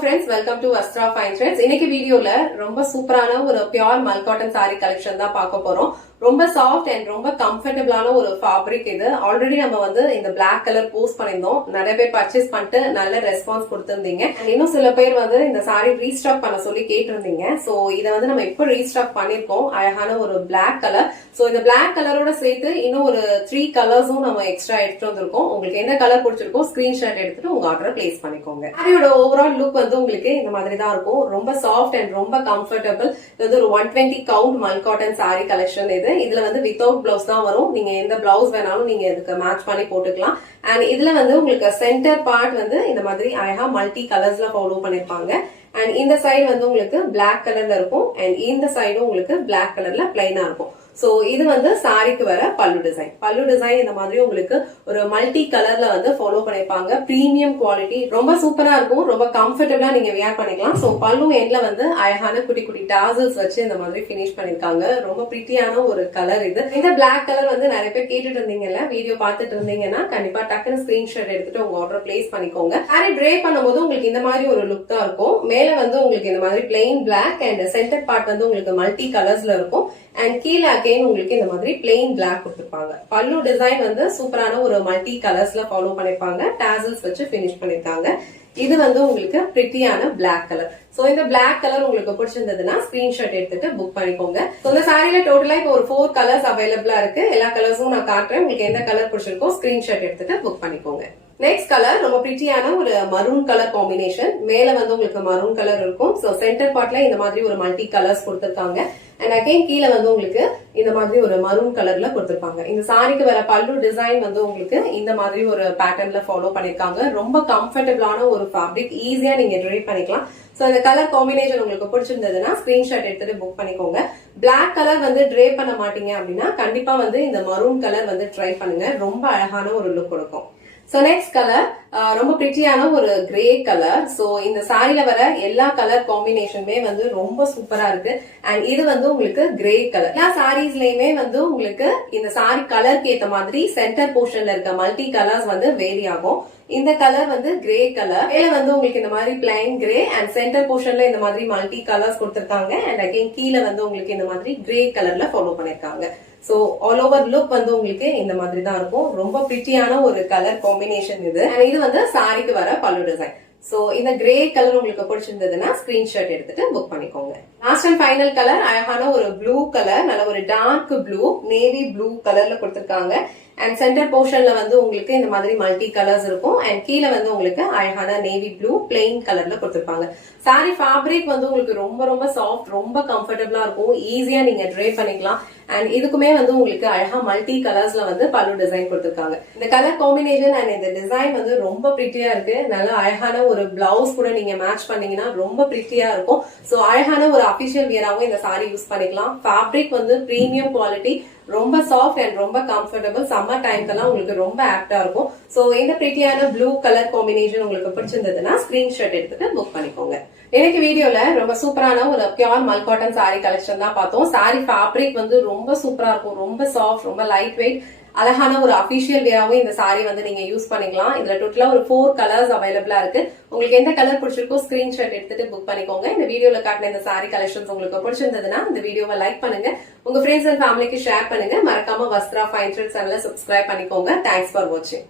friends, welcome to Astra Fine Threads. இன்னைக்கு வீடியோல ரொம்ப சூப்பரான ஒரு பியூர் மல் காட்டன் saree கலெக்ஷன் தான் பார்க்க போறோம். ரொம்ப சாஃப்ட் அண்ட் ரொம்ப கம்ஃபர்டபிளான ஒரு ஃபேப்ரிக் இது. ஆல்ரெடி நம்ம வந்து இந்த Black கலர் போஸ்ட் பண்ணிருந்தோம். நிறைய பேர் பர்ச்சேஸ் பண்ணிட்டு நல்ல ரெஸ்பான்ஸ் கொடுத்திருந்தீங்க. இன்னும் சில பேர் வந்து இந்த saree ரீஸ்டாக் பண்ண சொல்லி கேட்டிருந்தீங்க. சோ இத வந்து நம்ம இப்போ ரீஸ்டாக் பண்ணிருக்கோம். அழகான ஒரு Black கலர். சோ இந்த Black கலரோட சேர்த்து இன்னும் ஒரு 3 கலர்ஸும் நம்ம எக்ஸ்ட்ரா எடுத்துட்டு வந்திருக்கோம். உங்களுக்கு எந்த கலர் பிடிச்சிருக்கோ ஸ்கிரீன்ஷாட் எடுத்துட்டு உங்க ஆர்டரை பிளேஸ் பண்ணிக்கோங்க. சாரியோட ஓவரால் லுக் வந்து உங்களுக்கு இந்த மாதிரி தான் இருக்கும். ரொம்ப சாஃப்ட் அண்ட் ரொம்ப கம்ஃபர்டபிள். இது வந்து ஒரு 120 கவுண்ட் மல் காட்டன் saree கலெக்ஷன் இது. இதுல வந்து வித்தவுட் பிளவுஸ் தான் வரும். நீங்க எந்த பிளவுஸ் வேணாலும் நீங்க இதுக்கு மேட்ச் பண்ணி போட்டுக்கலாம். அண்ட் இதுல வந்து உங்களுக்கு சென்டர் பார்ட் வந்து இந்த மாதிரி அழகா மல்டி கலர்ஸ்ல ஃபாலோ பண்ணிருப்பாங்க. அண்ட் இந்த சைடு வந்து உங்களுக்கு Black கலர்ல இருக்கும். அண்ட் இந்த சைடும் உங்களுக்கு Black கலர்ல பிளைனா இருக்கும். சோ இது வந்து சாரிக்கு வர பல்லு டிசைன். பல்லு டிசைன் இந்த மாதிரி உங்களுக்கு ஒரு மல்டி கலர்ல வந்து ஃபாலோ பண்ணிருப்பாங்க. பிரீமியம் குவாலிட்டி, ரொம்ப சூப்பரா இருக்கும். ரொம்ப கம்ஃபர்டபிளா நீங்க வியர் பண்ணிக்கலாம். சோ பல்லு எண்ட்ல வந்து அழகான குட்டி குட்டி டாசல்ஸ் வச்சு இந்த மாதிரி பினிஷ் பண்ணிருக்காங்க. ரொம்ப பிரிட்டியான ஒரு கலர் இது. இந்த Black கலர் வந்து நிறைய பேர் கேட்டுட்டு இருந்தீங்கல்ல, வீடியோ பார்த்துட்டு இருந்தீங்கன்னா கண்டிப்பா டக்குனு ஸ்கிரீன்ஷாட் எடுத்துட்டு உங்க ஆர்டர் பிளேஸ் பண்ணிக்கோங்க. சாரி ட்ரே பண்ணும்போது உங்களுக்கு இந்த மாதிரி ஒரு லுக் தான் இருக்கும். மேல வந்து உங்களுக்கு இந்த மாதிரி plain Black and centre part வந்து உங்களுக்கு மல்டி கலர்ஸ்ல இருக்கும். அண்ட் கீழே அகைன் உங்களுக்கு இந்த மாதிரி பிளெயின் Black கொடுத்திருப்பாங்க. பல்லு டிசைன் வந்து சூப்பரான ஒரு மல்டி கலர்ஸ்ல ஃபாலோ பண்ணிருப்பாங்க. டாசல்ஸ் வச்சு பினிஷ் பண்ணிருக்காங்க. இது வந்து உங்களுக்கு பிரிட்டியான Black கலர். சோ இந்த Black கலர் உங்களுக்கு பிடிச்சிருந்ததுன்னா ஸ்கிரீன்ஷாட் எடுத்துட்டு புக் பண்ணிக்கோங்க. இந்த சாரியில டோட்டலா இப்போ ஒரு 4 கலர்ஸ் அவைலபிளா இருக்கு. எல்லா கலர்ஸும் நான் காட்டுறேன். உங்களுக்கு எந்த கலர் பிடிச்சிருக்கோ ஸ்கிரீன்ஷாட் எடுத்துட்டு புக் பண்ணிக்கோங்க. நெக்ஸ்ட் கலர் ரொம்ப பிரிட்டியான ஒரு மரூன் கலர் காம்பினேஷன். மேல வந்து உங்களுக்கு மரூன் கலர் இருக்கும். சோ சென்டர் பார்ட்ல இந்த மாதிரி ஒரு மல்டி கலர்ஸ் கொடுத்திருக்காங்க. அண்ட் அகைன் கீழே வந்து உங்களுக்கு இந்த மாதிரி ஒரு மரூன் கலர்ல கொடுத்திருப்பாங்க. இந்த சாரிக்கு வர பல்லு டிசைன் வந்து உங்களுக்கு இந்த மாதிரி ஒரு பேட்டர்ன்ல ஃபாலோ பண்ணிருக்காங்க. ரொம்ப கம்ஃபர்டபிளான ஒரு ஃபேப்ரிக், ஈஸியா நீங்க ட்ரை பண்ணிக்கலாம். சோ இந்த கலர் காம்பினேஷன் உங்களுக்கு பிடிச்சிருந்ததுன்னா ஸ்கிரீன்ஷாட் எடுத்துட்டு புக் பண்ணிக்கோங்க. Black கலர் வந்து ட்ரை பண்ண மாட்டீங்க அப்படின்னா கண்டிப்பா வந்து இந்த மரூன் கலர் வந்து ட்ரை பண்ணுங்க. ரொம்ப அழகான ஒரு லுக் கொடுக்கும். சோ நெக்ஸ்ட் கலர் ரொம்ப பிரிட்டியான ஒரு கிரே கலர். சோ இந்த சாரில வர எல்லா கலர் காம்பினேஷனுமே வந்து ரொம்ப சூப்பரா இருக்கு. அண்ட் இது வந்து உங்களுக்கு கிரே கலர். எல்லா சாரீஸ்லயுமே வந்து உங்களுக்கு இந்த சாரி கலருக்கு ஏத்த மாதிரி சென்டர் போர்ஷன்ல இருக்க மல்டி கலர்ஸ் வந்து வேரி ஆகும். இந்த கலர் வந்து கிரே கலர். மேல வந்து உங்களுக்கு இந்த மாதிரி பிளைன் கிரே அண்ட் சென்டர் போர்ஷன்ல இந்த மாதிரி மல்டி கலர்ஸ் கொடுத்திருக்காங்க. அண்ட் அகைன் கீழே வந்து உங்களுக்கு இந்த மாதிரி கிரே கலர்ல ஃபாலோ பண்ணிருக்காங்க. சோ ஆல் ஓவர் லுக் வந்து உங்களுக்கு இந்த மாதிரி தான் இருக்கும். ரொம்ப பிரிட்டியான ஒரு கலர் காம்பினேஷன் இது. அண்ட் இது வந்து சாரிக்கு வர பல்லு டிசைன். சோ இந்த கிரே கலர் உங்களுக்கு பிடிச்சிருந்ததுன்னா ஸ்கிரீன்ஷாட் எடுத்துட்டு புக் பண்ணிக்கோங்க. லாஸ்ட் அண்ட் ஃபைனல் கலர் அழகான ஒரு ப்ளூ கலர், நல்ல ஒரு டார்க் ப்ளூ, நேவி ப்ளூ கலர்ல கொடுத்திருக்காங்க. அண்ட் சென்டர் போர்ஷன்ல வந்து உங்களுக்கு இந்த மாதிரி மல்டி கலர்ஸ் இருக்கும். அண்ட் கீழே வந்து உங்களுக்கு அழகான நேவி ப்ளூ பிளெயின் கலர்ல கொடுத்திருப்பாங்க. சாரி ஃபேப்ரிக் வந்து உங்களுக்கு ரொம்ப ரொம்ப சாஃப்ட், ரொம்ப கம்ஃபர்டபிளா இருக்கும். ஈஸியா நீங்க ட்ரை பண்ணிக்கலாம். அண்ட் இதுக்குமே வந்து உங்களுக்கு அழகா மல்டி கலர்ஸ்ல வந்து பல்லு டிசைன் கொடுத்திருக்காங்க. இந்த கலர் காம்பினேஷன் அண்ட் இந்த டிசைன் வந்து ரொம்ப பிரிட்டியா இருக்கு. நல்ல அழகான ஒரு பிளவுஸ் கூட நீங்க மேட்ச் பண்ணீங்கன்னா ரொம்ப பிரிட்டியா இருக்கும். சோ அழகான ஒரு அபிஷியல் வியராவும் இந்த சாரி யூஸ் பண்ணிக்கலாம். ஃபேப்ரிக் வந்து பிரீமியம் குவாலிட்டி, ரொம்ப சாஃப்ட் அண்ட் ரொம்ப கம்ஃபர்டபிள். சம்மர் டைம்க்கெல்லாம் உங்களுக்கு ரொம்ப ஆப்டா இருக்கும். சோ இந்த பிரிட்டியான ப்ளூ கலர் காம்பினேஷன் உங்களுக்கு பிடிச்சிருந்ததுன்னா ஸ்கிரீன்ஷாட் எடுத்துட்டு புக் பண்ணிக்கோங்க. எனக்கு வீடியோல ரொம்ப சூப்பரான ஒரு பியூர் மல் காட்டன் சாரி கலெக்ஷன் தான் பார்த்தோம். சாரி ஃபேப்ரிக் வந்து ரொம்ப சூப்பரா இருக்கும். ரொம்ப சாஃப்ட், ரொம்ப லைட் வெயிட், அழகான ஒரு அபிஷியல் வேராவும் இந்த சாரி வந்து நீங்க யூஸ் பண்ணிக்கலாம். இதுல டோட்டலா ஒரு 4 கலர்ஸ் அவைலபிளா இருக்கு. உங்களுக்கு எந்த கலர் பிடிச்சிருக்கோ ஸ்கிரீன்ஷாட் எடுத்துட்டு புக் பண்ணிக்கோங்க. இந்த வீடியோல காட்டின இந்த சாரி கலெக்ஷன்ஸ் உங்களுக்கு பிடிச்சிருந்ததுன்னா இந்த வீடியோவை லைக் பண்ணுங்க, உங்க ஃப்ரெண்ட்ஸ் அண்ட் ஃபேமிலிக்கு ஷேர் பண்ணுங்க. மறக்காம வஸ்த்ரா ஃபைன் த்ரெட்ஸ் சேனலை சப்ஸ்கிரைப் பண்ணிக்கோங்க. தேங்க்ஸ் ஃபார் வாட்சிங்.